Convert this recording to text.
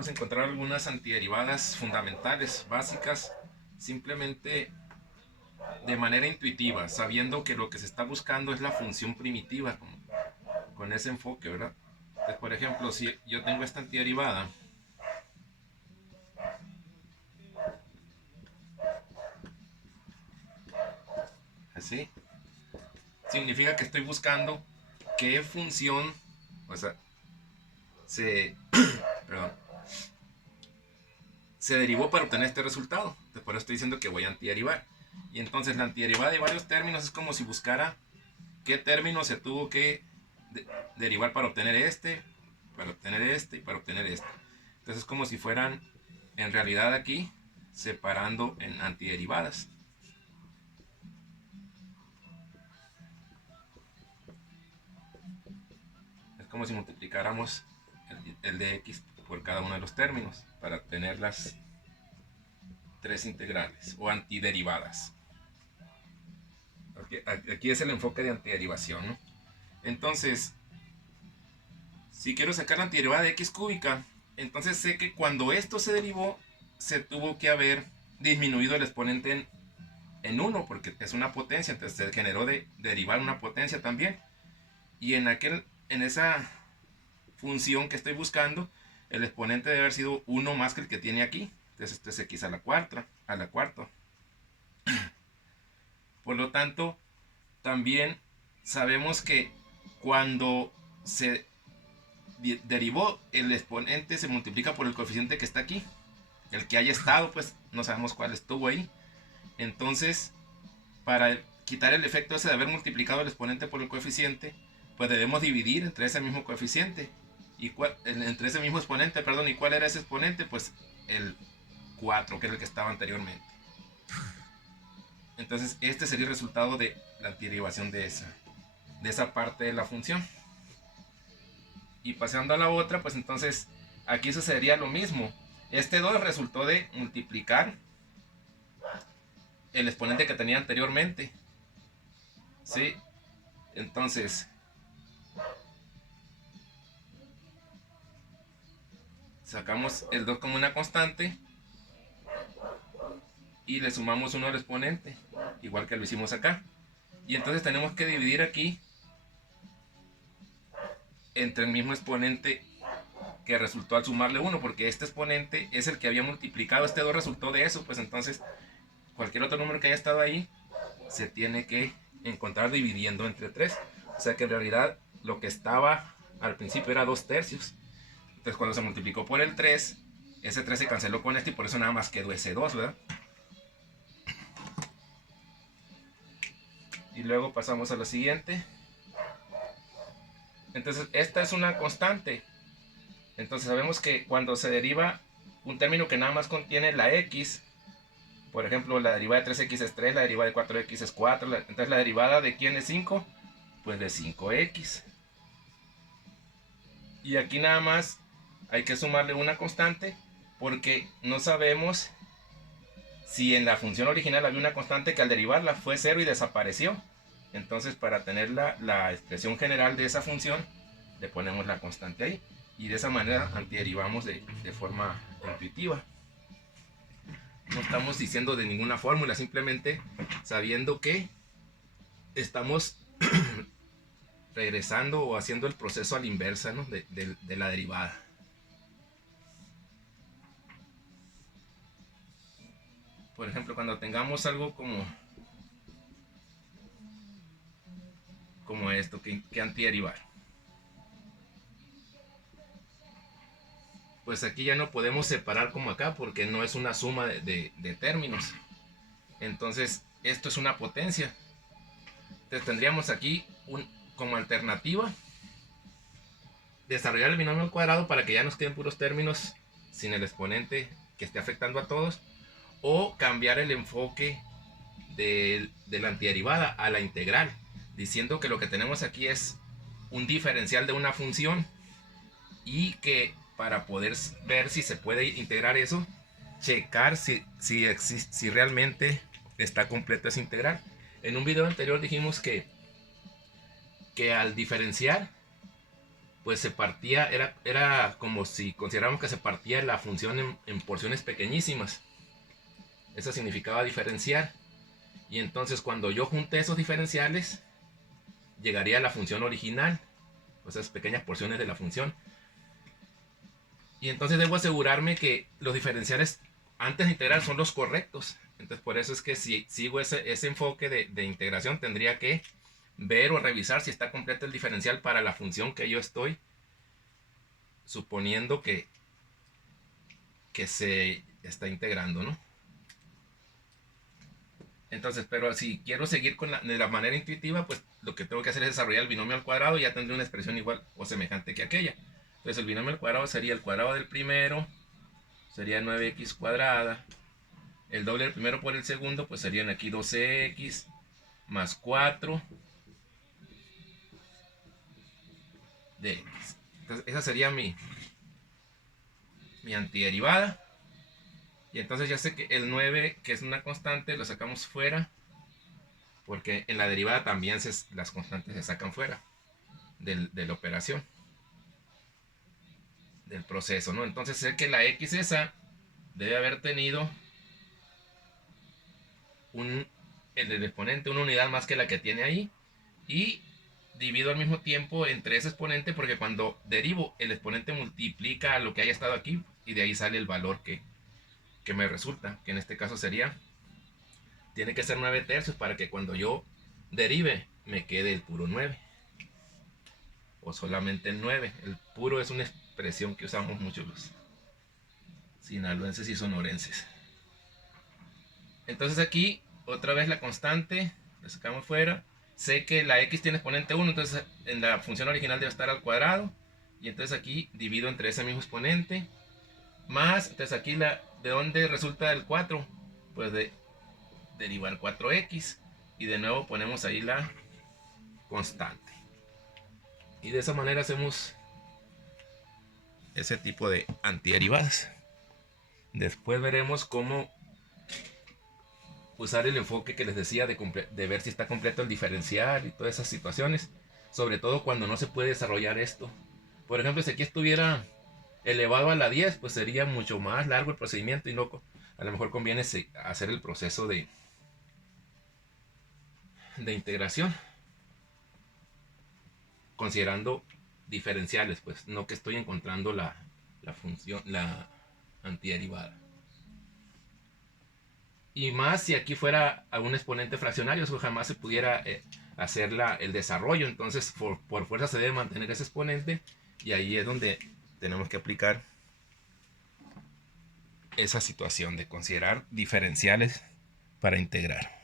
vamos a encontrar algunas antiderivadas fundamentales, básicas, simplemente de manera intuitiva, sabiendo que lo que se está buscando es la función primitiva, con ese enfoque, ¿verdad? Entonces, por ejemplo, si yo tengo esta antiderivada, así, significa que estoy buscando qué función, o sea, perdón, se derivó para obtener este resultado. Entonces, por eso estoy diciendo que voy a antiderivar. Y entonces la antiderivada de varios términos es como si buscara qué término se tuvo que derivar para obtener este, para obtener este y para obtener este. Entonces es como si fueran, en realidad aquí, separando en antiderivadas. Es como si multiplicáramos el de x por cada uno de los términos para obtener las tres integrales o antiderivadas. Aquí es el enfoque de antiderivación, ¿no? Entonces, si quiero sacar la antiderivada de x cúbica, entonces sé que cuando esto se derivó, se tuvo que haber disminuido el exponente en 1, porque es una potencia, entonces se generó de derivar una potencia también. Y en esa función que estoy buscando, el exponente debe haber sido 1 más que el que tiene aquí. Entonces esto es x a la cuarta. Por lo tanto, también sabemos que cuando se derivó, el exponente se multiplica por el coeficiente que está aquí. El que haya estado, pues no sabemos cuál estuvo ahí. Entonces, para quitar el efecto ese de haber multiplicado el exponente por el coeficiente, pues debemos dividir entre ese mismo coeficiente. Entre ese mismo exponente, perdón. ¿Y cuál era ese exponente? Pues el 4, que es el que estaba anteriormente. Entonces, este sería el resultado de la antiderivación de esa parte de la función. Y pasando a la otra, pues entonces aquí sucedería lo mismo. Este 2 resultó de multiplicar el exponente que tenía anteriormente. ¿Sí? Entonces, sacamos el 2 como una constante y le sumamos 1 al exponente, igual que lo hicimos acá. Y entonces tenemos que dividir aquí entre el mismo exponente que resultó al sumarle 1, porque este exponente es el que había multiplicado, este 2 resultó de eso, pues entonces cualquier otro número que haya estado ahí se tiene que encontrar dividiendo entre 3. O sea que en realidad lo que estaba al principio era 2/3. Entonces cuando se multiplicó por el 3, ese 3 se canceló con este y por eso nada más quedó ese 2, ¿verdad? Y luego pasamos a lo siguiente. Entonces esta es una constante. Entonces sabemos que cuando se deriva un término que nada más contiene la x, por ejemplo la derivada de 3x es 3, la derivada de 4x es 4, entonces la derivada de ¿quién es 5? Pues de 5x. Y aquí nada más hay que sumarle una constante porque no sabemos si en la función original había una constante que al derivarla fue 0 y desapareció. Entonces para tener la expresión general de esa función le ponemos la constante ahí y de esa manera antiderivamos de forma intuitiva. No estamos diciendo de ninguna fórmula, simplemente sabiendo que estamos regresando o haciendo el proceso a la inversa, ¿no? de la derivada. Por ejemplo, cuando tengamos algo como esto, que antiderivar, pues aquí ya no podemos separar como acá porque no es una suma de términos. Entonces esto es una potencia. Entonces tendríamos aquí como alternativa desarrollar el binomio al cuadrado para que ya nos queden puros términos sin el exponente que esté afectando a todos, o cambiar el enfoque de la antiderivada a la integral, diciendo que lo que tenemos aquí es un diferencial de una función y que para poder ver si se puede integrar eso, checar si realmente está completo esa integral. En un video anterior dijimos que al diferenciar pues se partía, era como si consideráramos que se partía la función en porciones pequeñísimas. Eso significaba diferencial. Y entonces cuando yo junté esos diferenciales, llegaría a la función original, o esas pequeñas porciones de la función. Y entonces debo asegurarme que los diferenciales antes de integrar son los correctos. Entonces por eso es que si sigo ese enfoque de integración, tendría que ver o revisar si está completo el diferencial para la función que yo estoy suponiendo que se está integrando, ¿no? Entonces, pero si quiero seguir de la manera intuitiva, pues lo que tengo que hacer es desarrollar el binomio al cuadrado y ya tendré una expresión igual o semejante que aquella. Entonces el binomio al cuadrado sería el cuadrado del primero, sería 9x cuadrada. El doble del primero por el segundo, pues serían aquí 12x más 4 de x. Entonces esa sería mi antiderivada. Y entonces ya sé que el 9, que es una constante, lo sacamos fuera. Porque en la derivada también las constantes se sacan fuera de la operación, del proceso, ¿no? Entonces sé que la x esa debe haber tenido en el exponente una unidad más que la que tiene ahí. Y divido al mismo tiempo entre ese exponente porque cuando derivo el exponente multiplica lo que haya estado aquí y de ahí sale el valor que me resulta, que en este caso sería, tiene que ser 9 tercios para que cuando yo derive me quede el puro 9 o solamente el 9. El puro es una expresión que usamos mucho los sinaloenses y sonorenses. Entonces aquí otra vez la constante la sacamos fuera. Sé que la x tiene exponente 1, entonces en la función original debe estar al cuadrado. Y entonces aquí divido entre ese mismo exponente. Más, entonces aquí ¿de dónde resulta el 4? Pues de derivar 4x. Y de nuevo ponemos ahí la constante. Y de esa manera hacemos ese tipo de antiderivadas. Después veremos cómo usar el enfoque que les decía de ver si está completo el diferencial y todas esas situaciones. Sobre todo cuando no se puede desarrollar esto. Por ejemplo, si aquí estuviera elevado a la 10, pues sería mucho más largo el procedimiento y no, a lo mejor conviene hacer el proceso de integración considerando diferenciales, pues no que estoy encontrando la función, la antiderivada. Y más si aquí fuera a un exponente fraccionario, eso jamás se pudiera hacer el desarrollo. Entonces, por fuerza se debe mantener ese exponente. Y ahí es donde tenemos que aplicar esa situación de considerar diferenciales para integrar.